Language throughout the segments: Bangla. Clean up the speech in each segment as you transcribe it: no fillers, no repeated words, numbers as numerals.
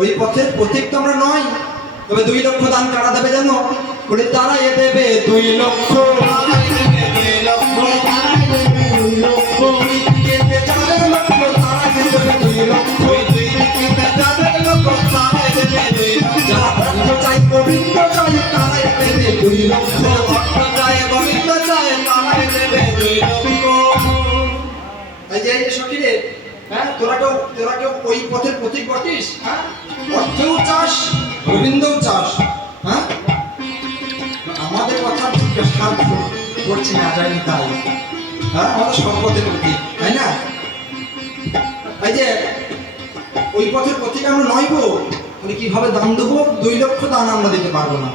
ওই পথের পথিক তো আমরা নয়। তবে 2 লক্ষ দান কারা দেবে জানো? বলে তারা এ দেবে 2 লক্ষ, তারাই দেবে 2 লক্ষ, তারাই দেবে 2 লক্ষ, ওই দিকে যাদের লক্ষ তারাই দেবে 2 লক্ষ, ওই দিকে যাদের লক্ষ তারাই দেবে 2 লক্ষ। যারা অর্থ চাই গোবিন্দ চাই তারাই দেবে 2 লক্ষ, অর্থ চাই গোবিন্দ চাই তারাই দেবে 2 লক্ষ। এই যে সখী রে, হ্যাঁ তোরা কেউ ওই পথের পথিক বটিস? হ্যাঁ, অর্থও চাস গোবিন্দও চাস। হ্যাঁ, আমাদের কথা জিজ্ঞাসা করছি না জানি তাই। হ্যাঁ, আমাদের সব পথের পথিক, তাই না? এই যে ওই পথের পথিক আমরা নয় গো, তাহলে কিভাবে দান দেবো? 2 লক্ষ দান আমরা দিতে পারবো না।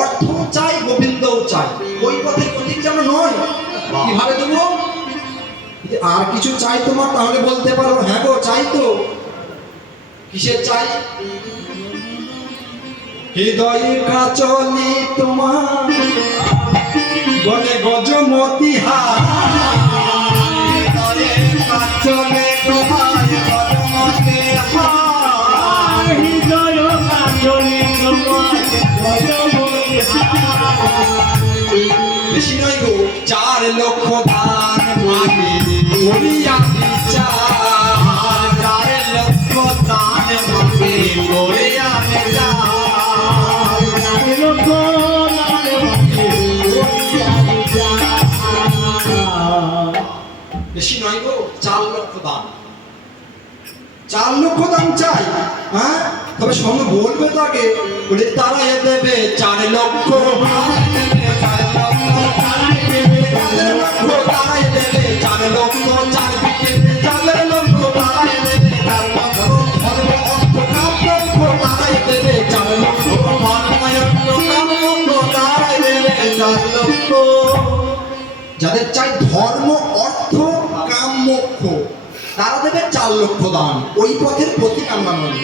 অর্থ চাই গোবিন্দও চাই, ওই পথের পথিক যে আমরা নয়, কিভাবে দেবো? আর কিছু চাই তোমার, তাহলে বলতে পারো হ্যাঁ গো চাই তো। কিসের চাই? হৃদয়ে কাচলি তোমার বলে গজমতি হৃদয়ে কাচলে তোমার গজমতি হৃদয় কাচলি তোমার গজমতি। বেশি নয় গো, 4 লক্ষ দান মাগে করিয়া বিচার, 4 লক্ষ দান মাগে করিয়া বিচার, 4 লক্ষ দান মাগে করিয়া বিচার। বেশি নয় গো, 4 লক্ষ দান, 4 লক্ষ দান চাই। হ্যাঁ, তবে সঙ্গে বলবে তো আগে, বলে তারা এ দেবে 4 লক্ষ, তারাই দেবে 4 লক্ষ, তারাই দেবে 4 লক্ষ, তারাই দেবে 4 লক্ষ, 4 দিকে 4 লক্ষ, তারাই দেবে 4 লক্ষ, ধর্ম অর্থ কাম লক্ষ, তারাই দেবে 4 লক্ষ, ধর্ময় অর্থ কাম লক্ষ, তারাই দেবে 4 লক্ষ। যাদের চাই ধর্ম অর্থ কাম মোক্ষ, তারা দেবে 4 লক্ষ দান। ওই পথের পথিক আমরা নই,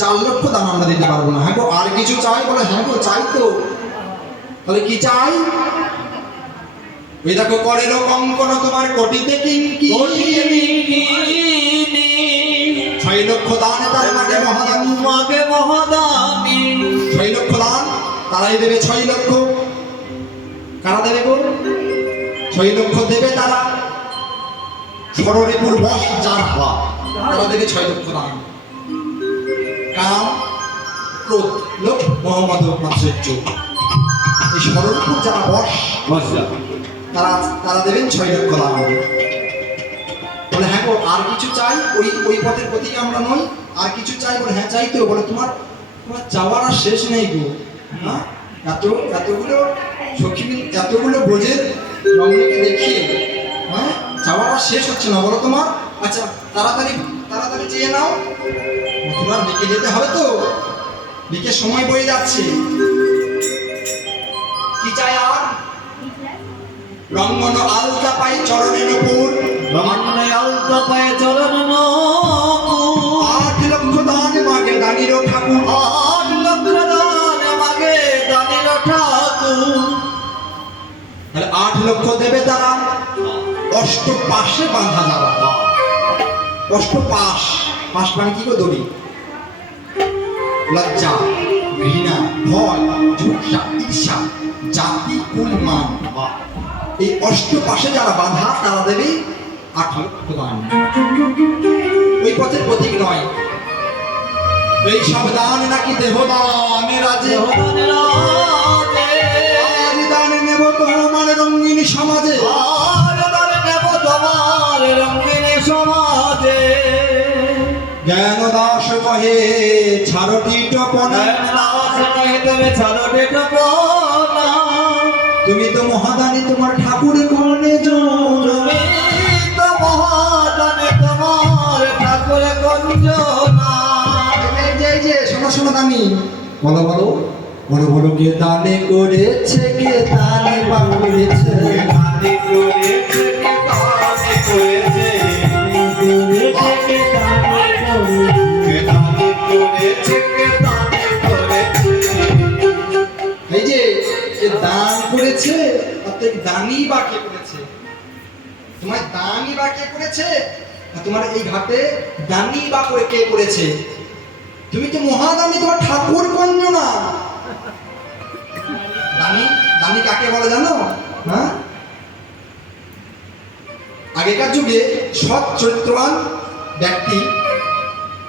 4 লক্ষ দান আমরা দিতে পারবো না। হ্যাঁ গো, আর কিছু চাই? বলে হ্যাঁ গো চাই তো। তাহলে কি চাই? ওই দেখো করের কঙ্কন তোমার কোটিতে কিঙ্কি, 6 লক্ষ দান তার মাগে মহাদানী, মাগে মহাদানী। 6 লক্ষ দান তারাই দেবে 6 লক্ষ। কারা দেবে গো? 6 লক্ষ দেবে তারা ষড়রিপুর বশ যারা, তারা দেবে 6 লক্ষ দান। কাম ক্রোধ লোভ মোহাম্মদ মাৎসর্য, এই ষড়রিপুর যারা বশ তারা দেবেন 6 লক্ষ দান। বলে হ্যাঁ গো, আর কিছু চাই? ওই পথের পথিক আমরা নই, আর কিছু চাই? বলে হ্যাঁ চাই তো। বলে তোমার চাওয়ার আর শেষ নেই গো। হ্যাঁ, এতগুলো সখী, এতগুলো ব্রজের রমণীকে দেখিয়ে হ্যাঁ চাওয়ার আর শেষ হচ্ছে না। বলো তোমার, আচ্ছা তাড়াতাড়ি চেয়ে নাও, তোমার বিকে যেতে হবে তো, বিকে সময় বয়ে যাচ্ছে। কি চাই আর? রঙ্গন আলতা পাই চরণের উপর, রঙ্গন আলতা পাই চরণের উপর, 8 লক্ষ দান মাগে দানির ঠাকুর, 8 লক্ষ দান মাগে দানির ঠাকুর। তাহলে 8 লক্ষ দেবে তারা অষ্টপাশে বাঁধা যাওয়া। অষ্টপাশ, পাশ মানে কি গো? দড়ি। লজ্জা, ঘৃণা, ভয়, ঝুঁকসা, ঈর্ষা, জাতি, কুল, মান, এই অষ্টপাশে যারা বাঁধা তারা দেবে 8 লক্ষ দান। ওই পথের পথিক নয়। এই সব দান নাকি দেহদান রাজে, দান নেব তোমার রঙিন সমাজে, তোমার রঙিন সমাজে। জ্ঞান দাস কহে ছাড়টি টপনা, তুমি তো মহাদানী তোমার ঠাকুর কনে, তুমি তো মহাদানী তোমার ঠাকুর কঞ্জ। শোনো দানি, বলো বলো বলো বলো, কে দানে করেছে, কে দানে বা করেছে, দানে করেছে, কে দানে করেছে, কে দানে করেছে, কে দানে করেছে। এই যে দান করেছে, অর্থাৎ দানই বা কে করেছে? তোমার দানই বা কে করেছে? আর তোমার এই ঘাটে দানি বা করে কে করেছে? তুমি তো মহাদানি, তোমার ঠাকুর কন্য না। দানি, দানি কাকে বলে জানো? হ্যাঁ, আগেকার যুগে সৎ চরিত্রবান ব্যক্তি,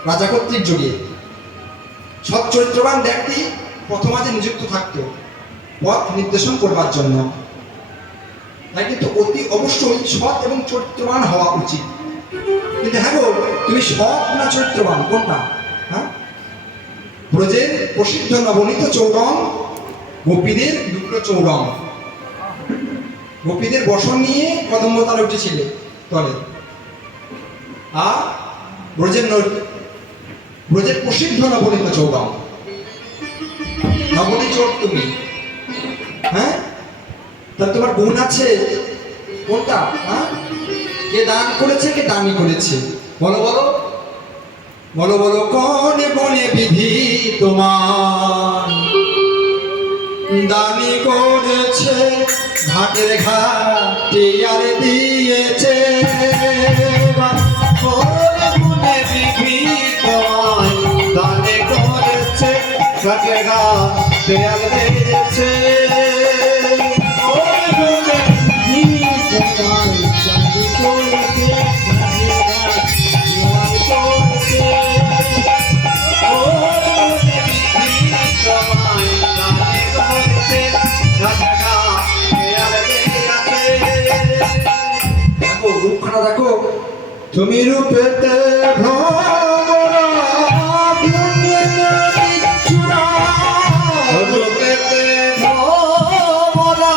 রাজা কর্তৃক যুগে সৎ চরিত্রবান ব্যক্তি প্রথমাজে নিযুক্ত থাকতো পথ নির্দেশন করবার জন্য। তাই কিন্তু অতি অবশ্যই সৎ এবং চরিত্রবান হওয়া উচিত। কিন্তু হ্যাঁ গো, তুমি সৎ না চরিত্রবান কোনটা? হ্যাঁ, ব্রজের প্রসিদ্ধ নবনীত চৌরং গোপীদের দুটো চৌরং, গোপীদের বসন নিয়ে কদম্ব তালে উঠেছিলে তলে। আর ব্রজের প্রসিদ্ধ নবনীত চৌরং, নবনী চোর তুমি। হ্যাঁ, তা তোমার গুণ আছে কোনটা? হ্যাঁ, কে দান করেছে, কে দানি করেছে? বলো বলো বলো বলো, কোনে বনে বিধি তোমার দানি করেছে, ঘাটের ঘাটে আর দিয়েছে। কোনে বনে বিধি তোমার দানি করেছে, ঘাটের ঘাটে আর দিয়েছে। দেখো, তুমি রূপেতে ভ্রমরা, রূপেতে ভ্রমরা,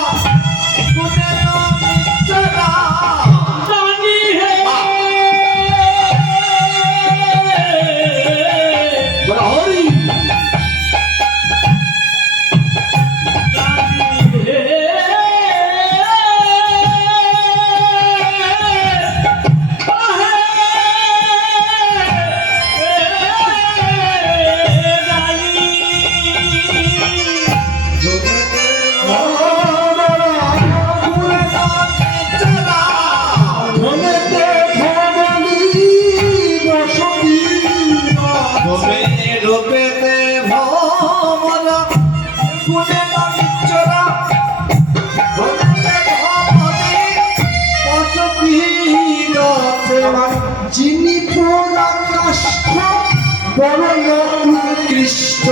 যিনি পরাকাষ্ঠ বরণ উৎকৃষ্ট,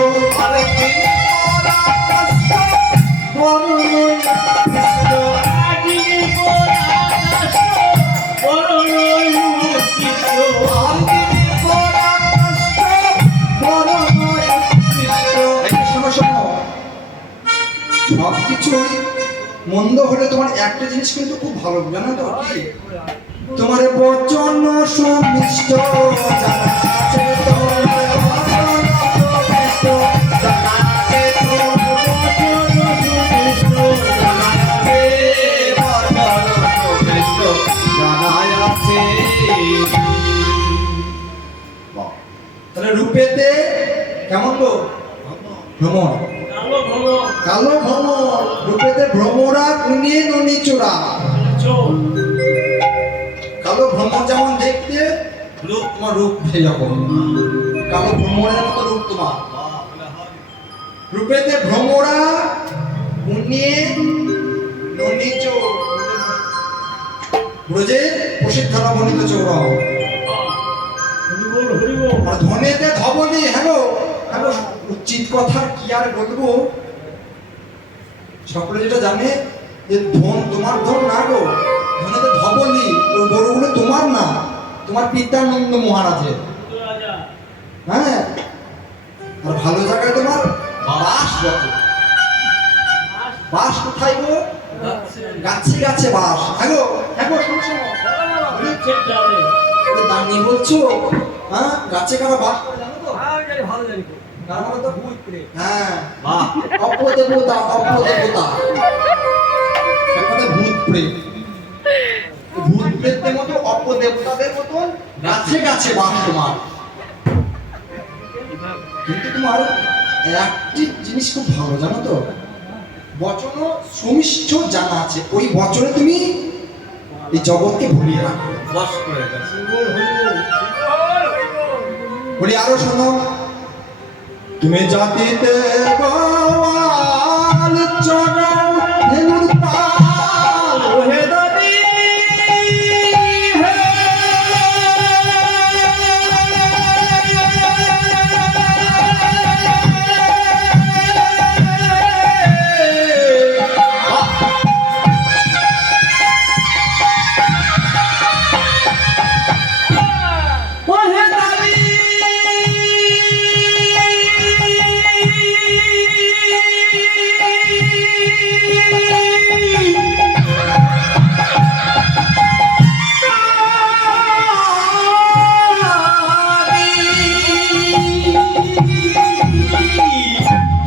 সবকিছুই মন্দ হলে তোমার একটা জিনিস কিন্তু খুব ভালো, জানো তো কি? তোমার বচন সুমিষ্ট, জানা আছে তোমার বচন সুমিষ্ট, জানা আছে তোমার বচন সুমিষ্ট, জানা আছে বচন সুমিষ্ট, জানা আছে। তাহলে রূপেতে কেমন গো? ভ্রমর, কালো ভ্রমর, রূপেতে ভ্রমরা, গুণে ননি চোরা। কালো ভ্রমর যেমন দেখতে, রূপ তোমার রূপ সেরকম, কালো ভ্রমরের মতো রূপ তোমার। রূপেতে ভ্রমরা, গুণে ননি চোর, ব্রজে প্রসিদ্ধ নবনীত চৌরং। ধনেতে ধবনী। হ্যালো হ্যালো, উচিত কথা কি আর বলবো, সকলে যেটা জানে যে ধন তোমার ধন না গো, ধনেতে ধবনী, ওই গরুগুলো তোমার না, তোমার পিতানন্দ মহারাজের। হ্যাঁ, আর ভালো জায়গায় তোমার বাস বটে। বাস কোথায় গো? গাছে গাছে বাস। হ্যাঁ গো, হ্যাঁ গো, শোনো শোনো, দানি বলছো? হ্যাঁ, গাছে কারা বাস করে জানো তো? ভালো জানি তো। তার মানে তো ভূত প্রেত। হ্যাঁ, বাহ, অপদেবতা, অপদেবতা, মানে ভূত প্রেত। ভূত প্রেতের মতো অপদেবতাদের মতো গাছে গাছে বাস তোমার। কিন্তু তোমার একটি জিনিস খুব ভালো, জানো তো? বচন সুমিষ্ট জানা আছে, ওই বচনে তুমি এই জগৎকে ভুলিয়ে রাখো। বস করে গেছে। বলি আরো শোনো, তুমি জাতিতে গোয়াল চরণ ধেনুর পাল হে দাবি হে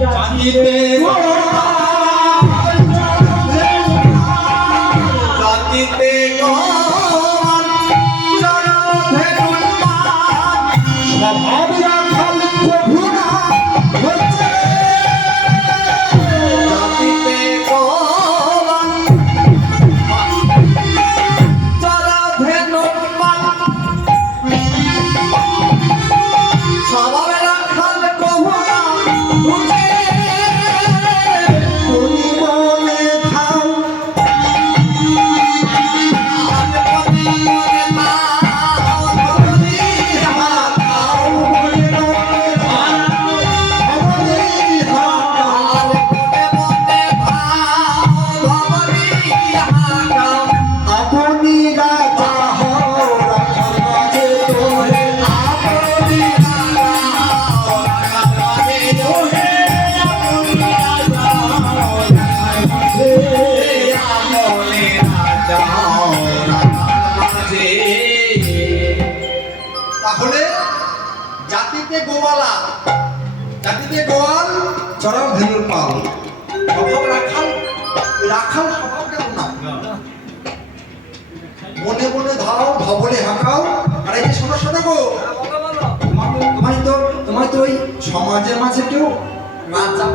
জাতিতে গোয়াল জাতিতে গোয়াল চরণ ধেনুর পাল স্বভাব রাখাল প্রভুরা হচ্ছে জাতিতে গোয়াল চরণ ধেনুর পাল স্বভাব রাখাল প্রভুরা হচ্ছে তুমি মনে থাও আপনি রাজা হও রাখাল মাঝে তোরে আপনি রাজা তোরে আপনি রাজা রাখাল মাঝে আপনি রাজা রাখাল মাঝে। তাহলে জাতিতে গোয়ালা জাতিতে গোয়াল চরণ ধেনুর পাল স্বভাব রাখাল রাখাল স্বভাব কেমন না মনে মনে ধাও ধবলে হাঁকাও। আর এই যে শোনো শোনো গো, তোমার তো ওই সমাজের মাঝে কেউ রাজা,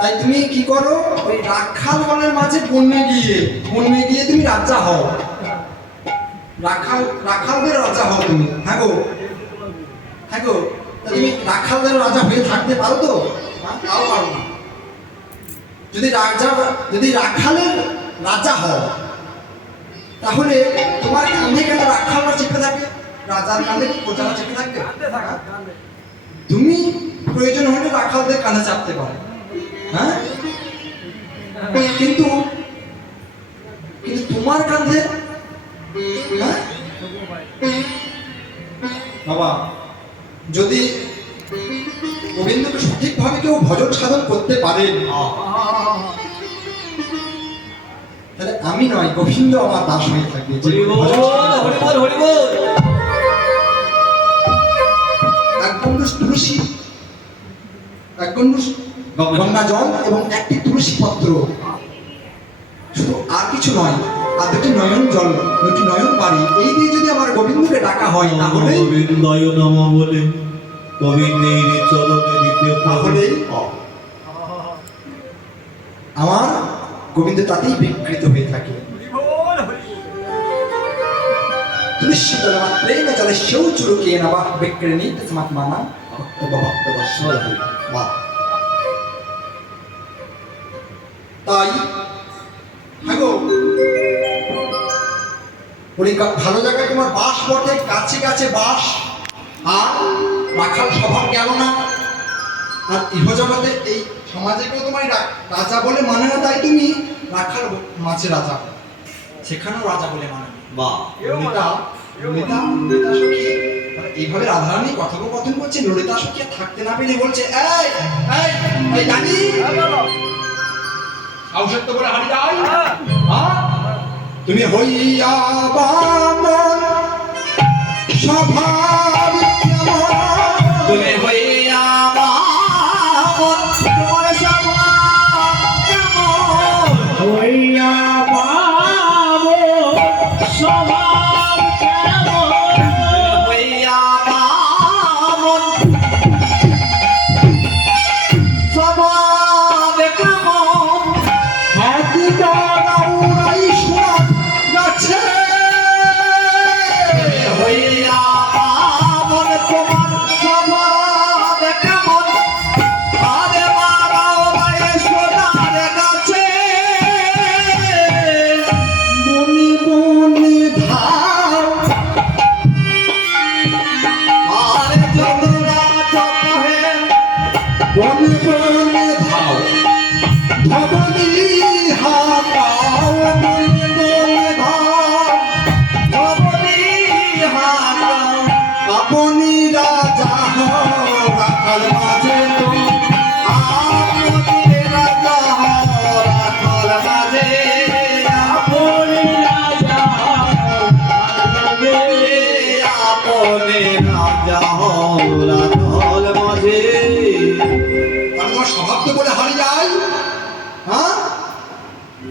তাই তুমি কি করো ওই রাখাল গণের মাঝে বন্যে গিয়ে তুমি রাজা হও, রাখালদের রাজা হও তুমি। হ্যাঁ গো তা তুমি রাখালদের রাজা হয়ে থাকতে পারো তো? তাও পারো না। যদি রাখালের রাজা হও তাহলে তোমার কাঁধে কেন রাখালরা চেপে থাকে? রাজার কাঁধে কি প্রজারা চেপে থাকবে? তুমি প্রয়োজন হলে রাখালদের কাঁধে চাপতে পারো, হ্যাঁ, কিন্তু তোমার কাঁধে, হ্যাঁ বাবা, যদি গোবিন্দকে সঠিকভাবে কেউ ভজন সাধন করতে পারেন তাহলে আমি নয়, গোবিন্দ আমার দাস হয়ে থাকবে। এক গণ্ডূষ তুলসী, এক গণ্ডূষ গঙ্গা জল এবং একটি তুলসী পত্র, শুধু আর কিছু নয়, আর দুটি নয়ন জল, দুটি নয়ন বাড়ি, এই দিয়ে যদি আমার গোবিন্দকে ডাকা হয় তাহলে গোবিন্দায় নমঃ বলে গোবিন্দের চরণে দিতে তাহলে আমার গোবিন্দ তাতেই বিকৃত হয়ে থাকে। তুলসী দল মাত্রেণ জলে শৌচুরুকেন বাহ বিক্রিণী তস্মাৎমানা বাহ। তাই হ্যাঁ গো, ভালো জায়গায় তোমার বাস বটে, কাছে কাছে বাস, আর রাখাল স্বভাব গেল না, আর ইহজগতে এই সমাজে কেউ তোমার রাজা বলে মানে না, তাই তুমি রাখাল মাঝে রাজা, সেখানেও রাজা বলে মানে না। ললিতা সখী এইভাবে রাধারানী কথোপকথন করছে, ললিতা সখী থাকতে না পেরে বলছে, এই এই এই জানি আউষধ করে হারিয়ে যাই, তুমি হইয়া বামন স্বভাব কেমন, তুমি হইয়া বামন তোমার স্বভাব কেমন, হইয়া বামন স্বভাব কেমন, হইয়া বামন স্বভাব কেমন, হাতি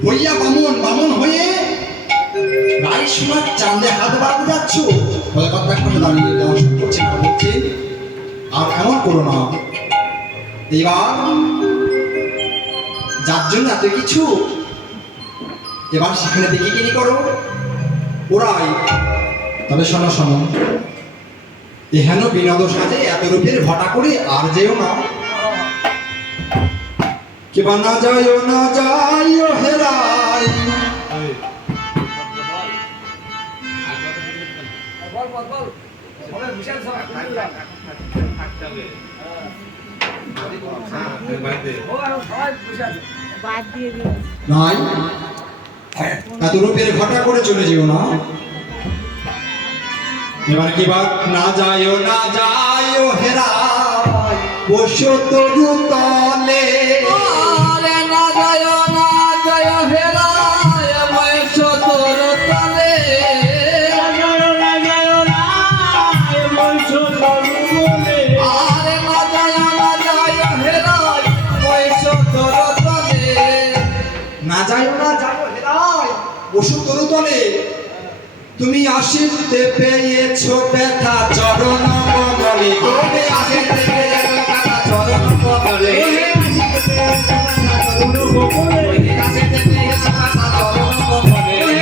হইয়া বামন, বামন হয়ে রাই সোনার চাঁদে হাত বাড়াতে যাচ্ছ। বলে কথা একটা দাঁড়িয়ে দেওয়া করছে না, বলছে আর এমন করো না। এবার যার জন্য এত কিছু, এবার সেখানে দেখি কিনি করো ওরাই। তবে শোনো শোনো, এহেন বিনোদ সাজে এত রূপের ঘটা করে আর যেও না। কিবা না যাইও না যাইও হেরাই, নাই এত রূপের ঘটা করে চলে যেও না। এবার কিবা না যাইও না যাইও হেরাই, বসো তরু তলে। আরে না যায় না যায় হেরায় বয়স তোর তলে। আরে না যায় হেরায় বয়স তোর তলে। না যাইও না যাইও হেরাই, বসো তরু তলে। তুমি আসিতে পেয়েছো ব্যথা চরণ কমলে, তুমি আসিতে পেয়েছো ব্যথা চরণ কমলে। আসিতে পেয়েছো ব্যথা চরণ কমলে।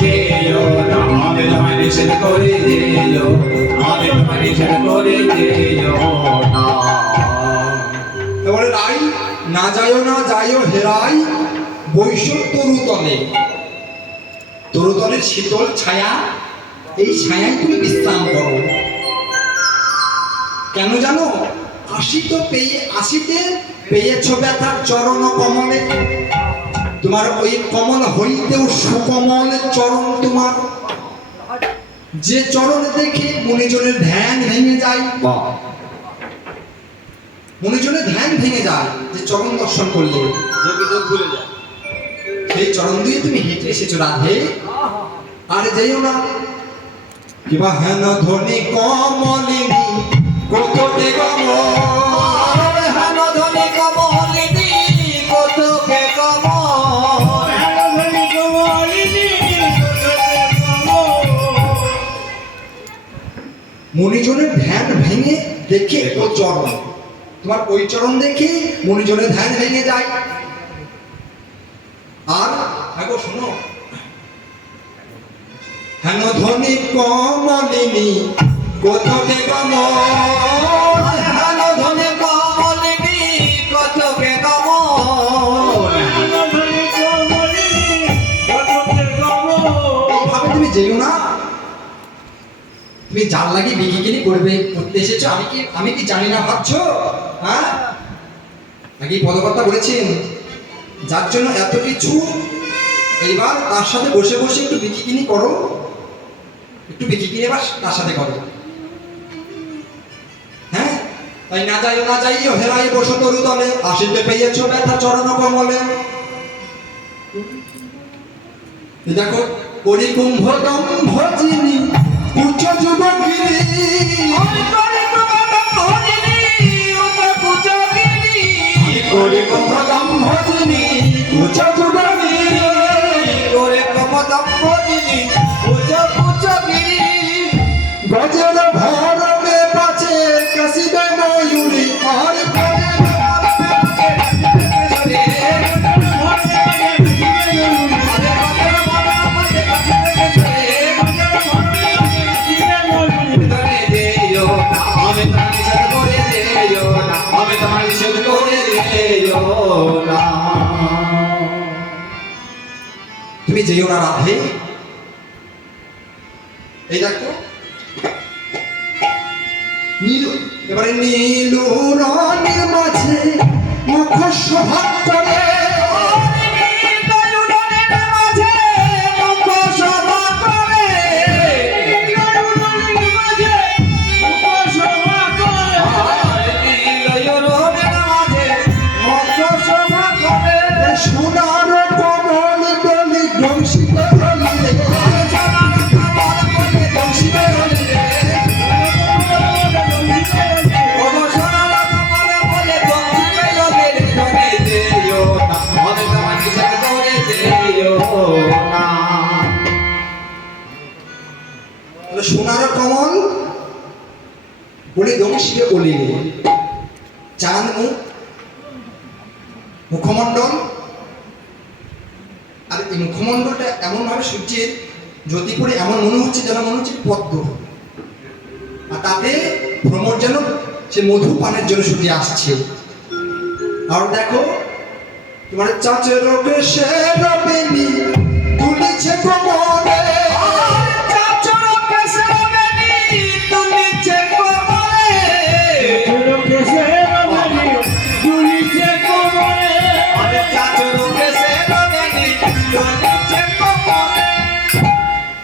চলে যেও না, আমি তোমায় নিষেধ করে যেও, আমি তোমায় নিষেধ করে যেও না। তারপরে রাই, না যাইও না যাইও হেরাই, বৈষ্ণব তরুতলে। তরুতলের শীতল ছায়া, এই ছায়ায় তুমি বিশ্রাম করো। কেন জানো? আসিতে পেয়েছ ব্যথা চরণ কমলে। তোমার ওই কমল হইতেও সুকমল চরণ তোমার, যে চরণ দেখে মনিজনের ধ্যান ভেঙে যায়। মনিজনের ধ্যান ভেঙে যায় যে চরণ দর্শন করলে, সেই চরণ দিয়ে তুমি হেঁটে এসেছো রাধে। আর যেও না কিবা হেন ধ্বনি কমলিনী কত বেগম। হেন ধনী কমলিনী কত বেগম। মনিজনের ধ্যান ভেঙে দেখে ও চরণ, তোমার ওই চরণ দেখে মনিজনের ধ্যান ভেঙে যায়। আর দেখো শোনো, হেন ধ্বনি কমলিনী কত বেগম। হেন ধনী কমলিনী কত বেগম। এইভাবে তুমি যেও না। তুমি যার লাগে বিকিকিনি করবে করতে এসেছো, আমি কি জানি না ভাবছো? হ্যাঁ, নাকি পদকর্তা বলেছেন যার জন্য এত কিছু, এইবার তার সাথে বসে বসে একটু বিকিকিনি করো, একটু বিকিকিনি এবার তার সাথে করো। হ্যাঁ, তাই না যাইও না যাইও হেরাই বসো তরু তলে, আসিতে পেয়েছো ব্যথা চরণ কমলে। দেখো করি কুম্ভ দম্ভ যিনি উচ্চ যুবগিরি। করি কুম্ভ দম্ভ যিনি উচ্চ যুবগিরি। গজের ভরবে পাছে কাশিবে ময়ূরী। আর তুমি যেও না রাধে। এই দেখো নীলু, এবারে নীলু রঙের মাঝে মুখ শোভা করে। সোনার কমল বলি বংশিত হলিলে। বলে দংশিকে বলিলে চাঁদ মুখ মুখমণ্ডল, আর এই মুখমণ্ডলটা এমনভাবে সূর্যের জ্যোতি করে এমন মনে হচ্ছে যেন মনে হচ্ছে পদ্ম, আর তাতে ভ্রমর যেন সে মধু পানের জন্য ছুটে আসছে। আর দেখো তোমার চাচের সে রবেনি তুলেছে কোমরে,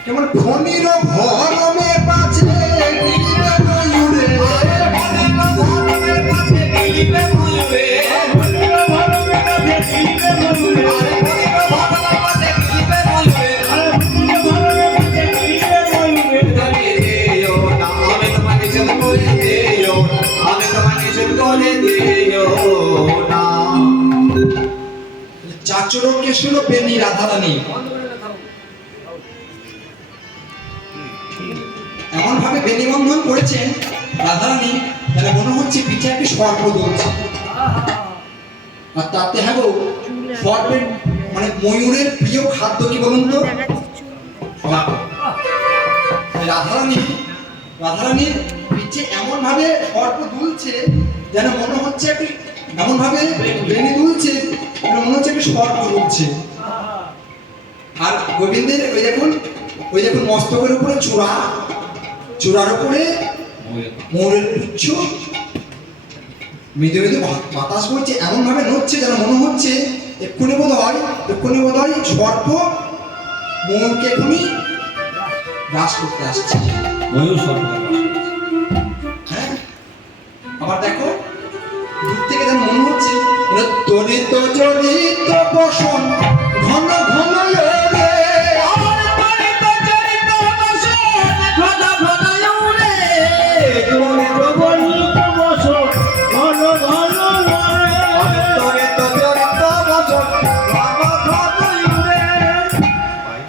কেমন ফণির ভরমে বাজে গিরিবে ময়ূরে, চাচর কেশুর বেনি রাধারানী এমন ভাবে বেনি বন্ধন করেছেন রাধারানী যেন মনে হচ্ছে পিঠে একটি সর্প দুলছে। আর তাতে হ্যাঁ গো সর্পের মানে ময়ূরের প্রিয় খাদ্য কি বলুন তো? রাধারানীর পিঠে এমন ভাবে সর্প দুলছে যেন মনে হচ্ছে একটি, এমন ভাবে বেনি দুলছে যেন মনে হচ্ছে একটি সর্প দুলছে। আর গোবিন্দের ওই দেখুন মস্তকের উপরে চূড়া, চূড়ার উপরে ময়ূরের পুচ্ছ, মৃদু মৃদু বাতাস করছে, এমন ভাবে নড়ছে যেন মনে হচ্ছে এক্ষুনি বোধ হয় সর্প ময়ূরকে এখনই গ্রাস করতে আসছে। ময়ূর সর্প। হ্যাঁ, আবার দেখো দূর থেকে যেন মনে হচ্ছে তরিত জড়িত বসন ঘন ঘন রে,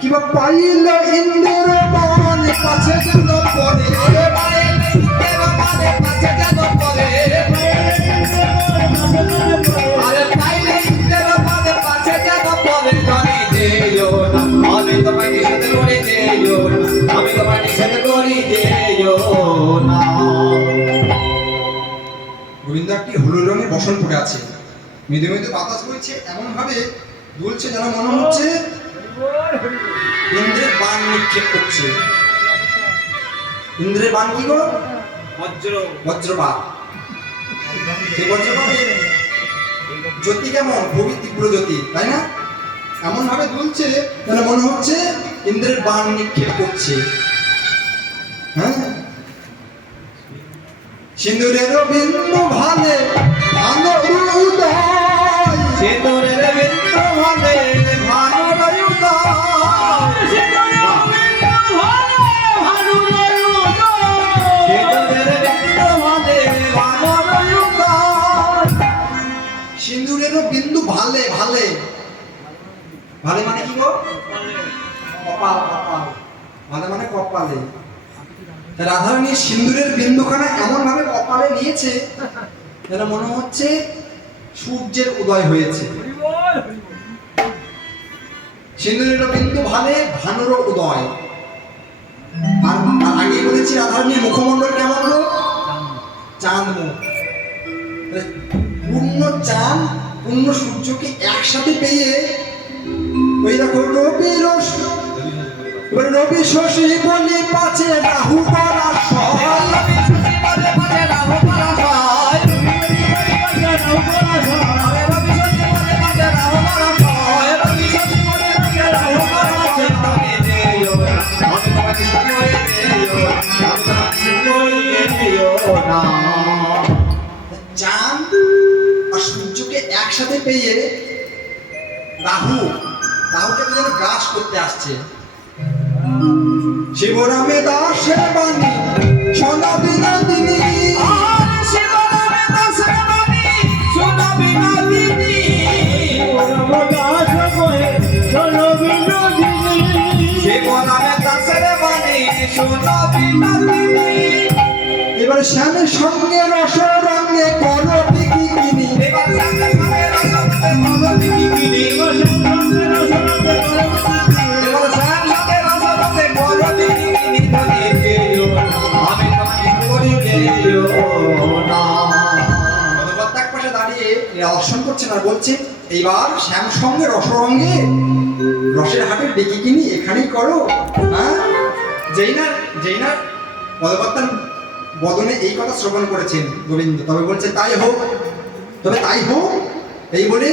কিবা পাইল ইন্দ্র মান কাছে যেন পরে, গোবিন্দ একটি হলুদ রঙের বসন পড়ে আছে, মৃদু মৃদু বাতাস বইছে, এমন ভাবে দুলছে যেন মনে হচ্ছে ইন্দ্রের বাণ নিক্ষেপ করছে। ইন্দ্রের বাণ কি গো? বজ্রপাত। সেই বজ্রপাতের জ্যোতি কেমন? খুবই তীব্র জ্যোতি, তাই না? এমন ভাবে দুলছে যেন মনে হচ্ছে ইন্দ্রের বাণ নিক্ষেপ করছে। হ্যাঁ, সিন্দুরের বিন্দু ভালে ভালো উদয়, সিন্দুরের বিন্দু ভালে ভালো উদয়, সিন্দুরের বিন্দু ভালে ভালো উদয়, সিন্দুরের বিন্দু ভালে ভালে ভালে মানে কি গো? কপাল, কপাল ভালে মানে কপালে। রাধারানী সিন্দুরের বিন্দুখানা এমন ভাবে কপালে নিয়েছে যেন মনে হচ্ছে সূর্যের উদয় হয়েছে। সিন্দুরের বিন্দু ভালে ভানুর উদয়। আর আগে বলেছি রাধারানীর মুখমণ্ডল কেমন হলো? চাঁদ মুখ। পূর্ণ চাঁদ পূর্ণ সূর্যকে একসাথে পেয়ে ওই দেখো রবি শশী বলি পাছে রাহু চাঁদ আর সূর্যকে একসাথে পেয়ে রাহুকে যেন গ্রাস করতে আসছে। শিবরামে দাসের বাণী সোনা বিনোদিনী, শিবরামে দাসের বাণী সোনা বিনোদিনী, শিবরামে দাসের বাণী সোনা বিনোদিনী। এবার এবারে শ্যামের সঙ্গে রস রঙে করো বিকিনি এবার শ্যামের সঙ্গে রস রঙে করো বিকিনি এবার শ্যাম সঙ্গে রস রঙে করো বিকিনি তুমি কেউ আমি তোমাকে করি কেউ না পদকর্তা এক পাশে দাঁড়িয়ে এরা দর্শন করছেন আর বলছে এইবার শ্যাম সঙ্গে রসরঙ্গে রসের হাটের ডেকে কিনি এখানেই করো। হ্যাঁ, যেই না পদকর্তার বদনে এই কথা শ্রবণ করেছেন গোবিন্দ, তবে বলছে তাই হোক, তবে তাই হোক এই বলে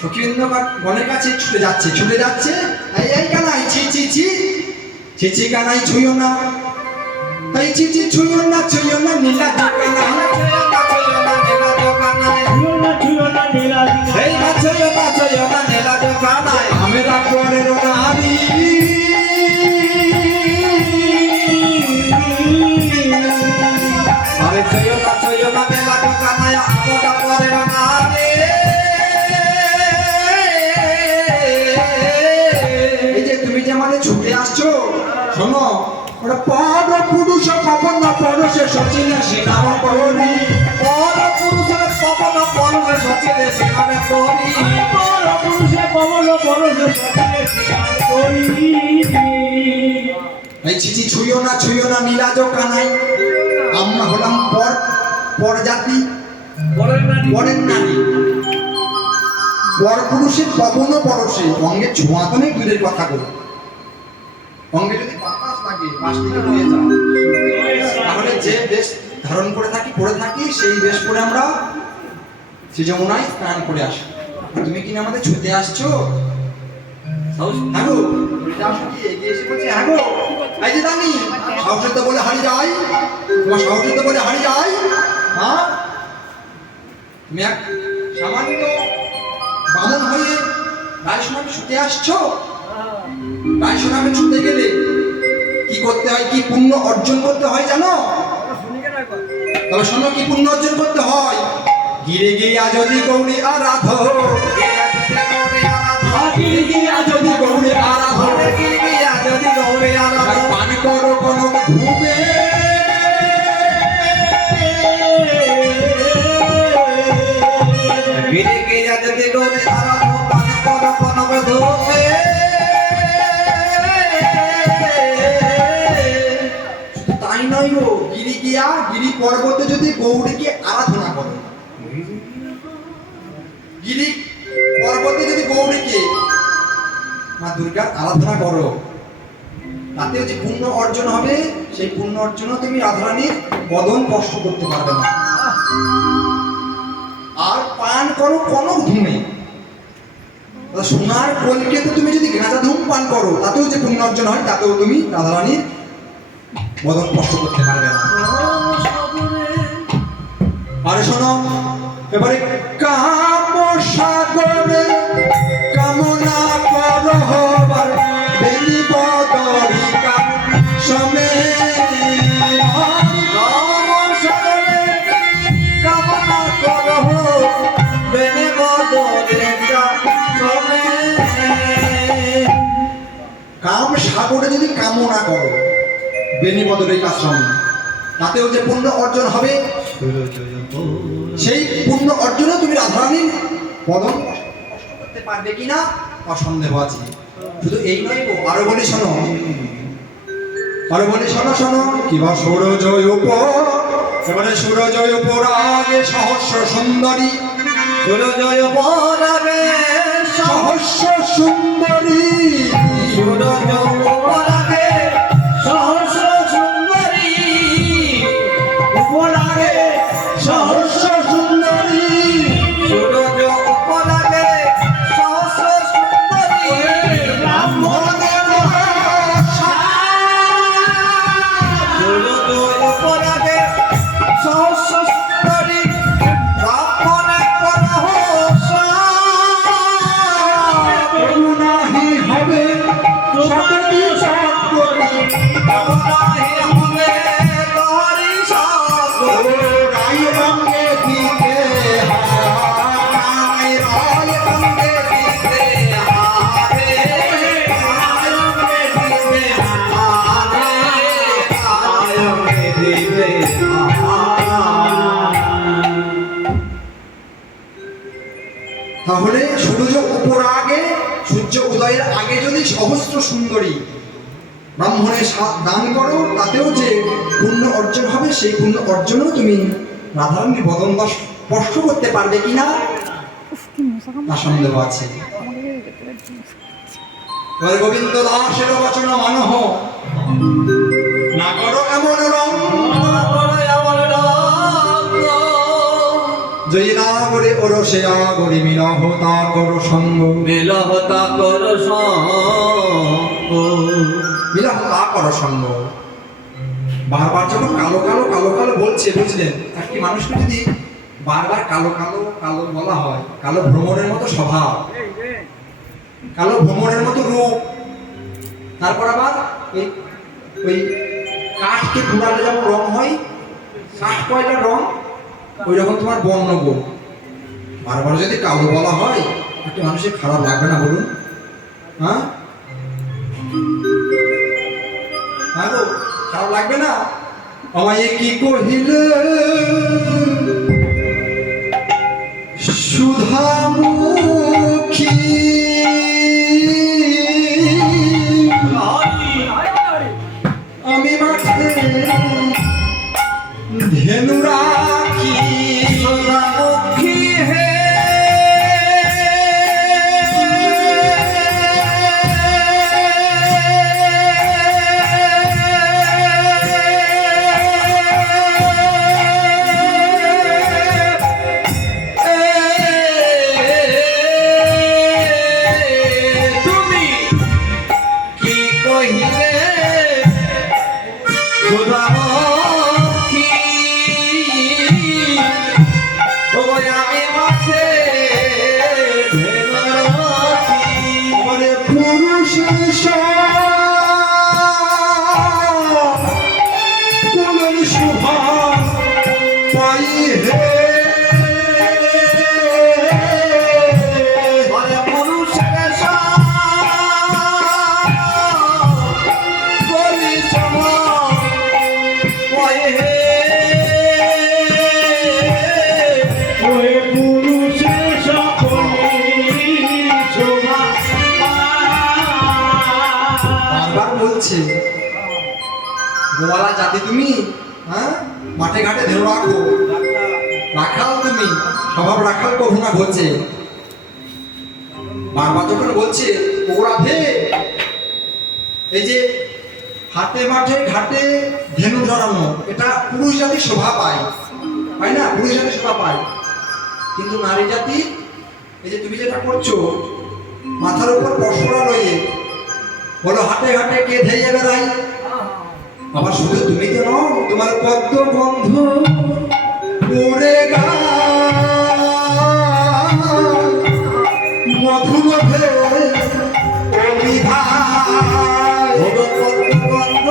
সখীবৃন্দ গণের কাছে ছুটে যাচ্ছে এই এই কানাই ছি ছি ছি ছি ছি কানাই ছুঁয়ো না, তাই ছি ছি ছুঁয়ো না নীলা কানাই আমরা পরের নারী আরে ছয় না মেলা দোকানাই আমরা পরের নারী এই যে তুমি যে আমাদের ছুটে আসছো, শোনো ওরা পর পুরুষ পবন পরশে সচিনে সেনাম করি পর পুরুষের পবন পরশে সচিনে সেনাম করি পর পুরুষের পবন পরশে সচিনে সেনাম করি এই ছিচি ছুঁয়ো না নীলাজ কানাই আমরা হলাম পর জাতি পরের নারী পর পুরুষের পবন পরশে অঙ্গে ছোঁয়া তো নেই দূরের কথা বলো, অঙ্গে যদি বাতাস লাগে পাশ থেকে উড়ে যাও, তাহলে যে বেশ ধারণ করে থাকি সেই বেশ করে আমরা সে যমুনায় স্নান করে আসি। তুমি কিনা আমাদের ছুটে আসছো, হ্যাঁ গো এগিয়ে এসে বলছে হ্যাঁ গো এই যে দানি সাহসের তো বলে হারিয়ে যাই, তোমার সাহসের তো বলে হারিয়ে যাই। হ্যাঁ, তুমি এক সামান্য বামন হয়ে রায় সোনাকে ছুটে আসছো, রায় সোনাকে ছুটে গেলে কি করতে হয়, কি পুণ্য অর্জন করতে হয় জানো? তবে শোনো কি পুণ্য অর্জন করতে হয়। গিরে গিয়া যদি গৌরী আরাধ, গিরে গিয়া যদি গৌরী আরাধ, গিরি গিয়া যদি গৌরে আরাধ পান করো কোন ঘুমে গিরি গিয়া যদি গৌরে আরাধ পান করো কোন ধোপে তাই নয় গো, গিরি পর্বতে যদি গৌরীকে আরাধনা করো, গিরি পর্বতে যদি গৌরীকে মা দুর্গার আরাধনা করো, তাতেও যে পুণ্য অর্জন হবে, সেই পুণ্য অর্জনও তুমি রাধারানীর বদন কষ্ট করতে পারবে না। আর পান করো কোন ধূমে, সোনার কলকে তো তুমি যদি গাঁজা ধূম পান করো, তাতেও যে পুণ্য অর্জন হয়, তাতেও তুমি রাধারানীর বদন কষ্ট করতে পারবে না। আরে শোনো এবারে কাম সাগরে কামনা করো হবার বেনি বদরি কাম সমে কামনা করো বেনে বদরে কামে কাম সাগরে যদি কামনা করো বেনি বদরি আশ্রমে, তাতেও যে পুণ্য অর্জন হবে, সেই পুণ্য অর্জনে তুমি রাধারানীর বদন কষ্ট করতে পারবে কিনা অসন্দেহ আছে। শুধু এই নয় গো, আরো বলি শোনো, শোনো কিবা সূর্যয় উপর, এবারে সূর্যয় উপর আগে সহস্র সুন্দরী, সূর্যয় পরাগে সহস্র সুন্দরী, সূর্য পরাগে সহস্র সুন্দরী উপরাগে সহস্র সুন্দরী, সূর্য উপরাগে সহস্র সুন্দরী ব্রাহ্মণের সূর্য উপরাগে সহস্র সুন্দরী ব্রাহ্মণের করুণাহি হবে সকলি সৎকরি, রাই রঙে দিতে হারাই, রাই রঙে দিতে দিবে তাহলে সূর্য উপর আগে, সূর্য উদয়ের আগে যদি সহস্র সুন্দরী ব্রাহ্মণের দান করো, তাতেও যে পুণ্য অর্জন হবে, সেই পুণ্য অর্জনও তুমি রাধারানীর বদন স্পর্শ করতে পারবে কিনা তা সন্দেহ আছে। এবার গোবিন্দ দাসের বচন মানহ, না করো এমন রং, জয়ী না করে ওরসে আগরি মিলহ তা করো সঙ্গ, মিলহ তা করো সঙ্গ, মিলহ তা করো সঙ্গ। বারবার যখন কালো কালো কালো কালো বলছে, বুঝলেন, একটি মানুষকে যদি বারবার কালো কালো কালো বলা হয়, কালো ভ্রমণের মতো স্বভাব, কালো ভ্রমণের মতো রূপ, তারপর আবার ওই কাঠকে পুরালে যেমন রং হয়, কাঠ কয়লার রং, ওই রকম তোমার বর্ণ গো। বারবার যদি কালো বলা হয়, একটি মানুষের খারাপ লাগবে না বলুন? হ্যাঁ হ্যাঁ গো, খারাপ লাগবে না? আমায় কি কহিলে সুধামুখী, আমি মাঠে ধেনু রাখি, সুধামুখী হে তুমি কি কহিলে সুধামুখী, ওই আমি মাঝে বলে পুরুষ কোন শোভা পাই হে, পুরুষের বলি সময় হে, ওই পুরুষের সকলি শোভা বারবার বলছে, গোয়ালা জাতি তুমি, হ্যাঁ, মাঠে ঘাটে ধেনু রাখো, রাখাল তুমি, স্বভাব রাখাল কখনো না ঘটছে। বারবার যখন বলছে ও রাধে, এই যে হাটে মাঠে ঘাটে ধেনু জড়ানো, এটা পুরুষ জাতি শোভা পায়, তাই না? পুরুষ জাতি শোভা পায়, কিন্তু নারী জাতি, এই যে তুমি যেটা করছো, মাথার উপর পশরা রয়ে বলো হাটে ঘাটে কে ধেয়ে বেড়াই, আবার শুধু তুমি তো নও, তোমার পদ্ম বন্ধ উড়ে গা মধুমধে অভিধায়, গন্ধ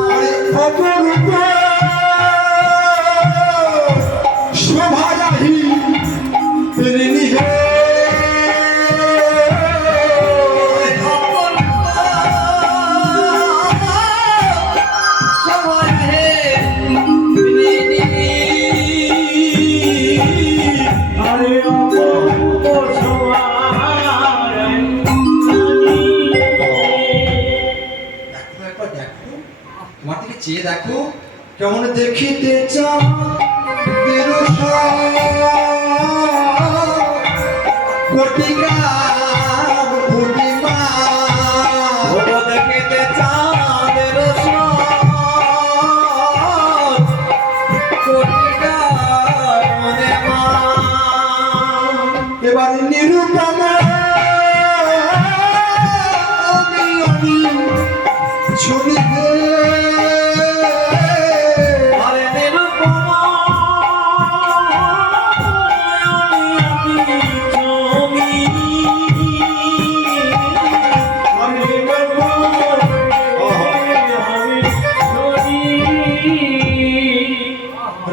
করে অপরূপ শোভা রাহি ঋণী হে, তোমার দিকে চেয়ে দেখো, কেমন দেখিতে চাও কোটিকার পূর্ণিমা, দেখিতে চাঁদের এবার নিরূপমা ছবি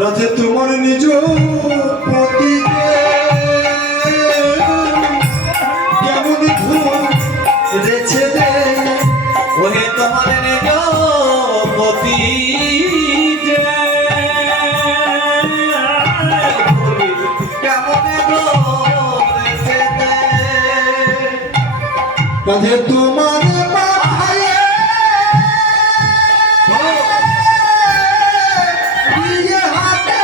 রাধে তোমার নিজ পতিকে কেমন ধূপ রেছে দে, ওহে তোমার নিজ পতি যে কেমনে রয়েছে কাঁধে তোমার মাথায় দিয়ে হাতে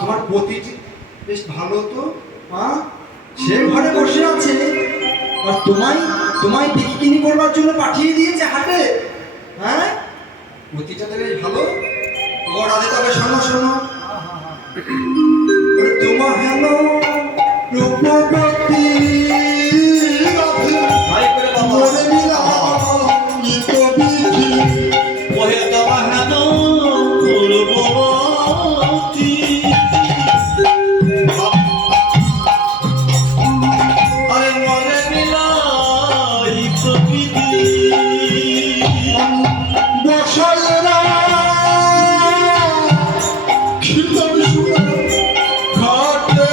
তোমার পতিটি বেশ ভালো তো, হ্যাঁ? সে ঘরে বসে আছে আর তোমায় বিকিনি করবার জন্য পাঠিয়ে দিয়েছে হাটে, হ্যাঁ? পতিটা তো বেশ ভালো। ও রাধে, তবে শোনো শোনো, ওরে তোমার হেলো রূপবতী ভাই করে বাবা মোরে মিলা গীত বিধি ওহে তোমার হেন পূর্ববর্তী আরে মনে মিলাই প্রকৃতি বসায়রা খিদম শুনে ঘাটে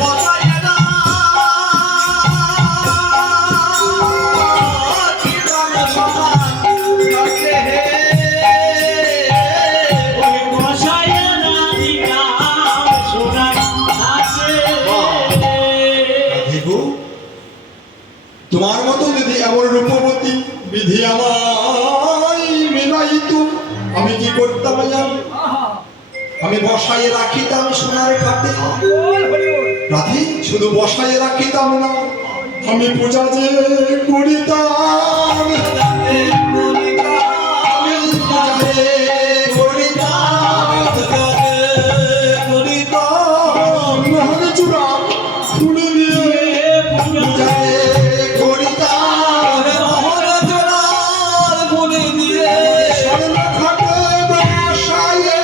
বসায় না জীবন সমান কাছে হে ওহে বসায় না দিলাম সোনার হাতে রাধিকু, তোমার মতো যদি এমন রূপবতী বিধি আমায় মিলাইত, আমি কি করতাম জানো? আমি বসাইয়ে রাখিতাম সোনার খাতে। রাধে, শুধু বসাইয়ে রাখিতাম না, আমি পূজা যে করিতাম, আমি পূজা যে করিতাম, মোহন চূড়া খুলে নিয়ে পূজা যে করিতাম, স্বর্ণ খাটে বসাইয়ে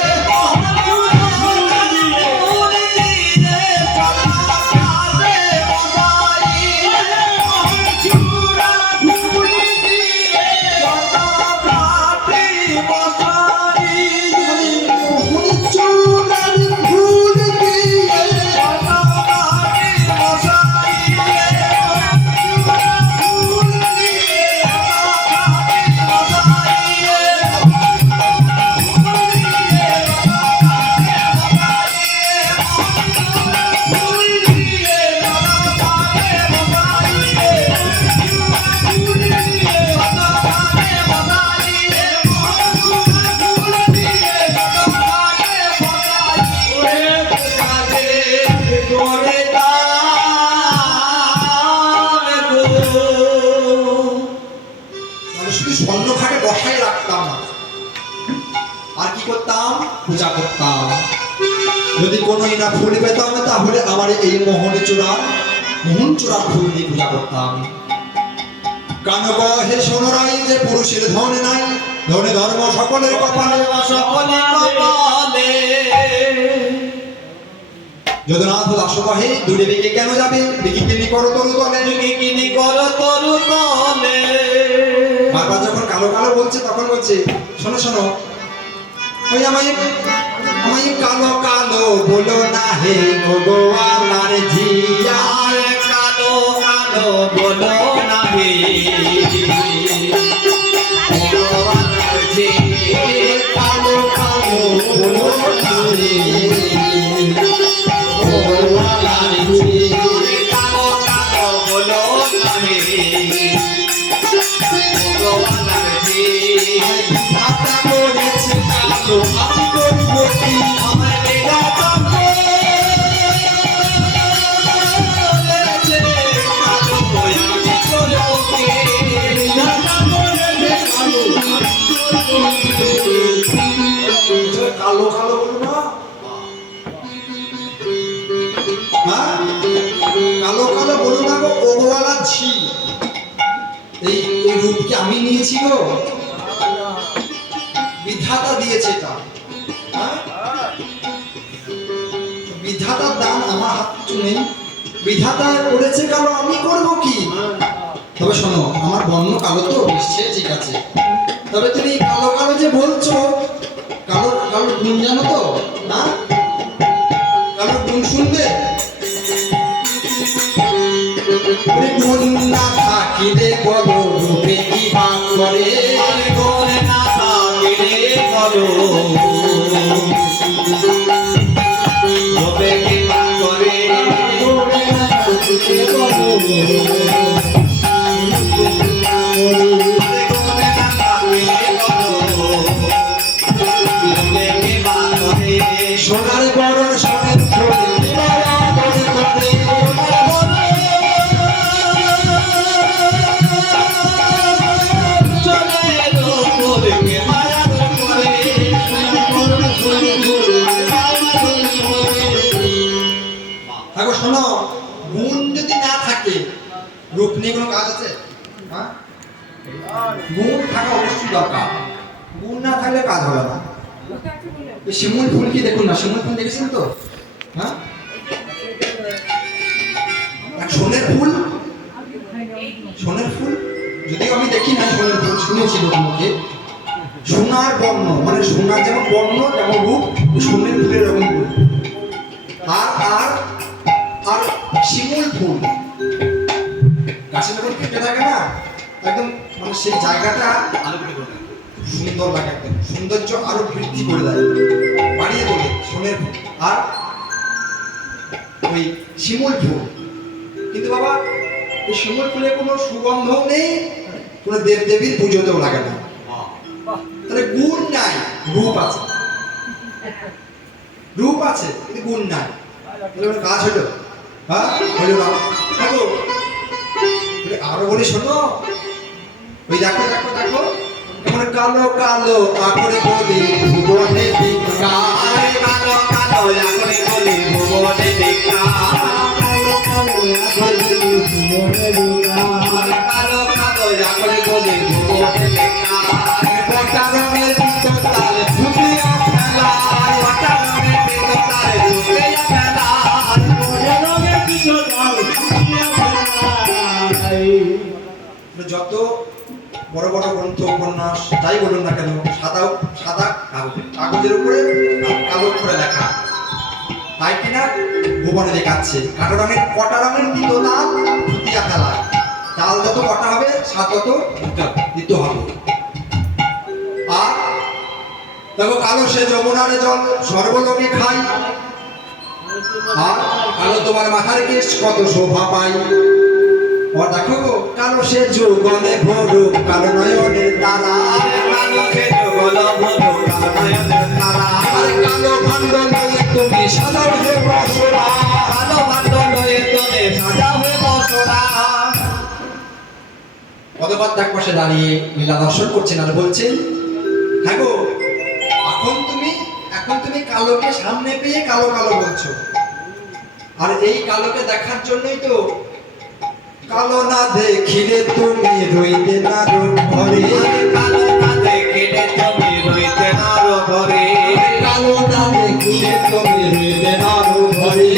মোহন চূড়ার ফুল দিয়ে আমি শুধু স্বর্ণ খাটে বসাই রাখতাম না, আর কি করতাম? পূজা করতাম। যদি কোনোই না ফুল পেতাম তাহলে আমার এই মোহন চূড়ার ফুল দিয়ে পূজা করতাম। কান হে সোনরাই যে পুরুষের ধন নাই, ধনে ধর্ম সকলের কপালে, সকলে কপালে যদুনাথ দাস কহে দূরে বেঁকে কেন যাবে, বেঁকে কিনি করো তরু তলে। কিনি কর তরু তলে বারবার যখন কালো কালো বলছে তখন বলছে, শোনো শোনো, ওই আমায় কালো কালো বলো না হে ভগবানের ঝিয়া, কালো কালো বলো না হে ভগবানের ঝি। কালো কালো বলো না হে ভগবানের ঝিয়া। কালো কালো বলো না হে ভগবানের ঝি। আত্মা করেছে কালো, আমি করবো কি? আমার বেলা তবে কালো আমি করবো কি? আমি নিয়েছি গো? বিধাতা দিয়েছে তা, হ্যাঁ? বিধাতার দান আমার হাত কিছু নেই। বিধাতা করেছে কালো, আমি করব কি? তবে শোনো, আমার বর্ণ কালো তো, নিশ্চয় ঠিক আছে। তবে তুমি কালো কালো যে বলছো, কালো কালো গুণ জানো তো? না, কালো গুণ শুনবে? গুণ না থাকিলে বলো রূপে কি ভাগ করে? গুণ না থাকিলে বলো রূপে কি ভাগ করে? গুণ না থাকিলে বলো সোনার বরণ সোনার ফুল মালা করে করে, দেখো শোনো, গুণ যদি না থাকে রূপ নিয়ে কোনো কাজ আছে? হ্যাঁ, গুণ থাকা অবশ্যই দরকার। গুণ না থাকলে কাজ হবে না। এই শিমুল ফুল কি দেখুন না, শিমুল ফুল দেখেছেন তো? হ্যাঁ, আর সোনের ফুল, সোনের ফুল যদিও আমি দেখি না, সোনের ফুল শুনেছি লোকমুখে। সোনার বর্ণ মানে সোনার যেমন বর্ণ যেমন রূপ, সোনের ফুলের এরকম রূপ। আর আর আর শিমুল ফুল গাছে যখন কেটে থাকে না, একদম মানে সেই জায়গাটা সুন্দর লাগে, একদম সৌন্দর্য আরো বৃদ্ধি করে দেয়, বাড়িয়ে তোলে সোনের ফুল আর ওই শিমুল ফুল। কিন্তু বাবা, ওই শিমুল ফুলে কোনো সুগন্ধও নেই, কোনো দেবদেবীর পুজোতেও লাগে না। তাহলে গুণ নাই, রূপ আছে। রূপ আছে কিন্তু গুণ নাই, তাহলে কাজ হলো? হ্যাঁ, হলো না। দেখো আরো বলি শোনো, ওই দেখো দেখো দেখো, কেমন কালো কালো আকরে বলি ভুবনে দিকা, কালো কালো আকরে বলি ভুবনে দিকা, কালো কালো আকরে বলি ভুবনে দিকা, পটা রঙের ভিতর তার ঢুকিয়া ফেলা, পটা রঙের ভিতর তারে ঢুকিয়া ফেলা, পটা রঙের ভিতর তারে ঢুকিয়া ফেলা। যত বড় বড় গ্রন্থ উপন্যাস যাই বলুন না কেন, সাদা সাদা কাগজের উপরে কালো করে লেখা, তাই কিনা ভুবনে দেখাচ্ছে। কালো রঙের কটা রঙের দিত লাল ঢুকিয়া ফেলা, চাল যত কটা হবে স্বাদ তত দিতে হবে। আর দেখো কালো সে যমুনার জল সর্বলোকে খাই, আর কালো তোমার মাথার কেশ কত শোভা পাই। আর দেখো কালো সে যৌবনে ভরু কালো নয়নের তারা, কালো সে যৌবন ভরু কালো নয়নের তারা, আর কালো ভাণ্ড লয়ে তুমি সাজাও হে বসরা, কালো ভাণ্ড লয়ে তুমি সাজাও হে বসরা। পদপাত এক পাশে দাঁড়িয়ে লীলা দর্শন করছেন আর বলছেন, হ্যাঁ গো, এখন তুমি কালোকে সামনে পেয়ে কালো কালো বলছো। আর এই কালোকে দেখার জন্যই তো কালো না দেখিলে তুমি রইতে না ঘরে, কালো না দেখিলে তুমি রইতে না ঘরে, কালো না দেখিলে তুমি রইতে না ঘরে,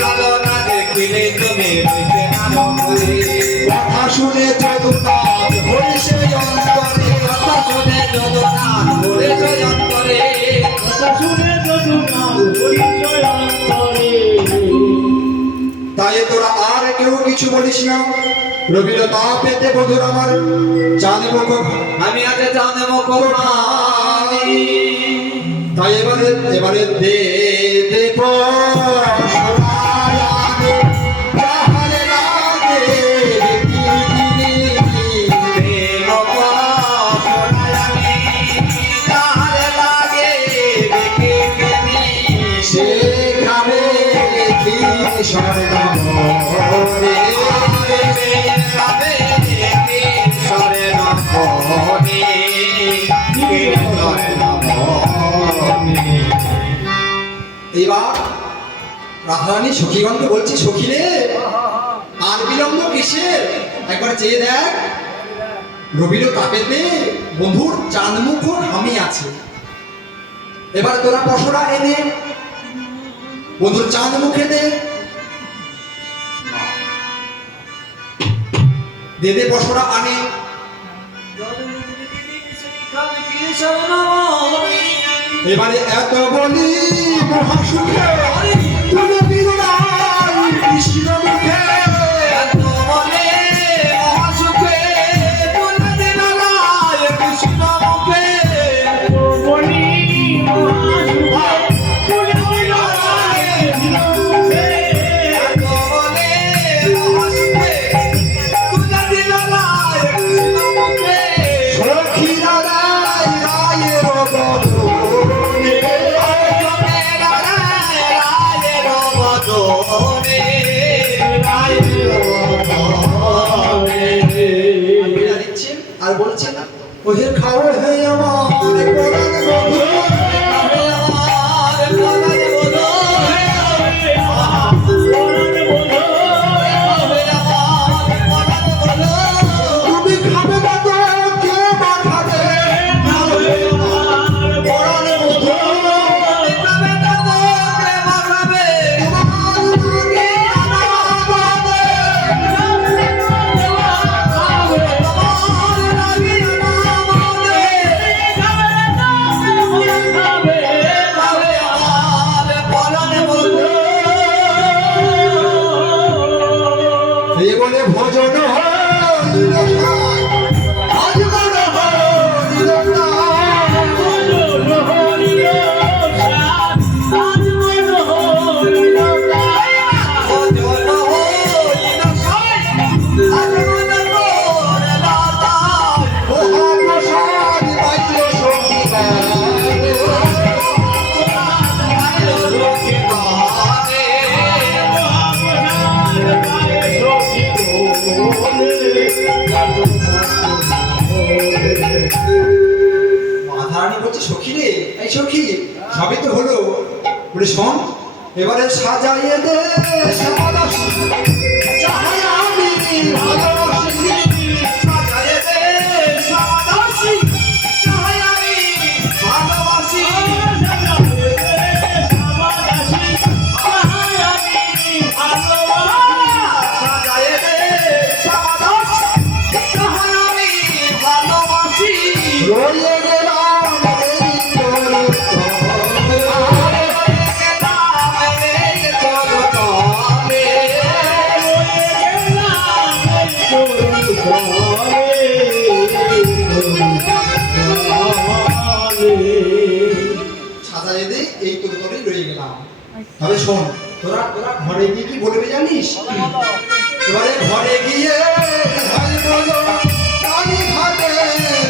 কালো না দেখিলে তুমি রইতে না ঘরে। কথা শুনে জগন্নাথ হরিষে অন্তরে, কথা শুনে জগন্নাথ হরিষে অন্তরে, কথা শুনে জগন্নাথ হরিষে অন্তরে। তাই তোরা আর কেউ কিছু বলিস না, রবির তাপেতে বধুর আমার চাঁদ মুখ আমি আজ জানে মুখ মানি, তাই এবারে দে দে পরায়ানে যাহারে লাগে বিকিনি, প্রেম পরায়ানে যাহারে লাগে বিকিনি, সেখানে কি স্বর্ণমরে, এইবার রাধারানী সখীগণকে বলছি, সখী রে আর বিলম্ব কিসের, একবার চেয়ে দেখ রবির তাপেতে বন্ধুর চাঁদ মুখ আমি আছে। এবার তোরা পশরা এনে বন্ধুর চাঁদ মুখে দে, দে দে পশরা আনে। এবারে এত বলি মহাসুখে তুলে দিল কৃষ্ণ মুখে, আর বলছেন ওহে খাও হে আমার পরাণ বধূ, তুমি খাবে না তো কে বা খাবে, পরাণ বধূ খাবে না তো কে বা খাবে, এই বলে ভোজন হইল সাই, আজ বড় হইল না। মহাপ্রসাদ পাইল মাধারানী বলছে সখী রে, এই সখী সবই তো হলো, বলে শোন এবারে সাজাইয়ে দে শ্যামাদাসী, যাহাই আমি ভালোবাসি, সাজাইয়ে দে শ্যামাদাসী, যাহাই আমি ভালোবাসি, সাজাইয়ে দে শ্যামাদাসী, যাহাই আমি ভালোবাসি, রয়ে গেলাম এই সাজাইয়ে দে এই তোর তোরই রয়ে গেলাম। তবে শোন তোরা তোরা ঘরে গিয়ে কি বলবে জানিস, এবারে ঘরে গিয়ে ভাই বলো রানী ঘাটে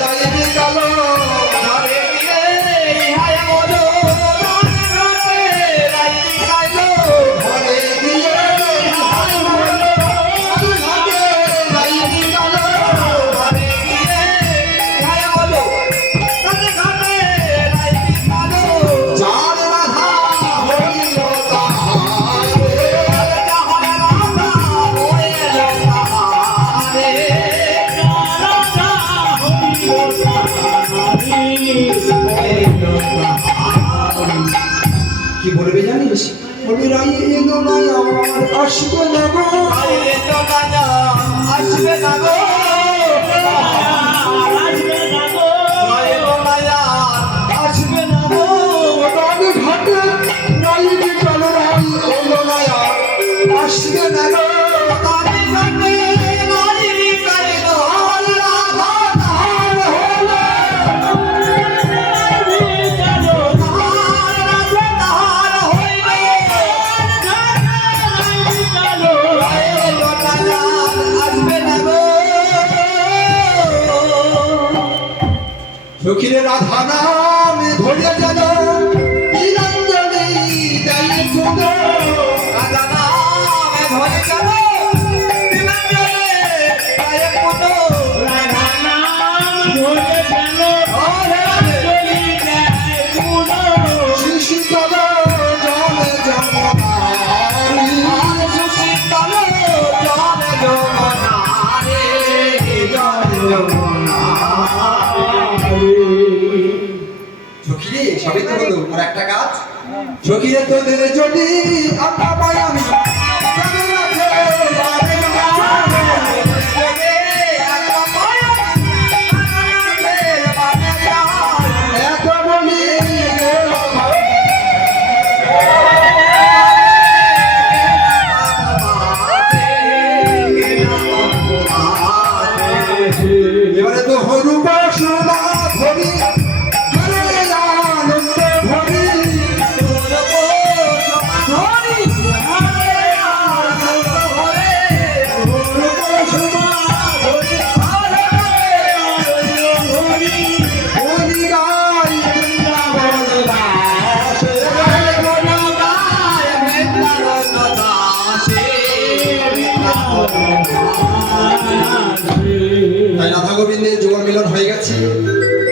রাইনি কালো, ঘরে গিয়ে ভাই বলো রানী ঘাটে রাইনি কালো, ঘরে গিয়ে ভাই বলো রানী ঘাটে রাইনি কালো, ঘরে গিয়ে ভাই বলো রানী ঘাটে রাইনি কালো, যার রাধা হইল তাহারে, যার রাধা হইল তাহারে, কি বলবে জানিস, বলবি রাই এলো না আমার আসবে না গো, রাই এলো না আসবে না গো, রাই এলো না আসবে না গো, রানী ঘাটে রাইনি কালো, রাই এলো না আসবে না গো, রানী ঘাটে রাইনি কালো, রাধা তাহার হলো, সখীরে রাধা নামে ধরে যেন বিরঞ্জনী দেয় গুণ, রাধা নামে ধরে যেন বিরঞ্জনী দেয় গুণ, রাধা নাম ধরে যেন শিশিতল জলে যমুনারি, শিশিতল জলে যমুনারি, জলে যমুনারি। সখী রে, সবই তো হলো, আর একটা কাজ। সখী রে, তোদের যদি আত্মা পাই আমি, তবে রাখে বারে বারে। আত্মা পাই আমি, বারে বারে। এত বলি গেল ভাই। এবারে তো হরু বাসনা ধরি, ধরে আনন্দ ভরি। হরি গাই বৃন্দাবন দাসে, বন গাই বৃন্দাবন দাসে। তাই রাধা গোবিন্দের যুগল মিলন হয়ে গেছে।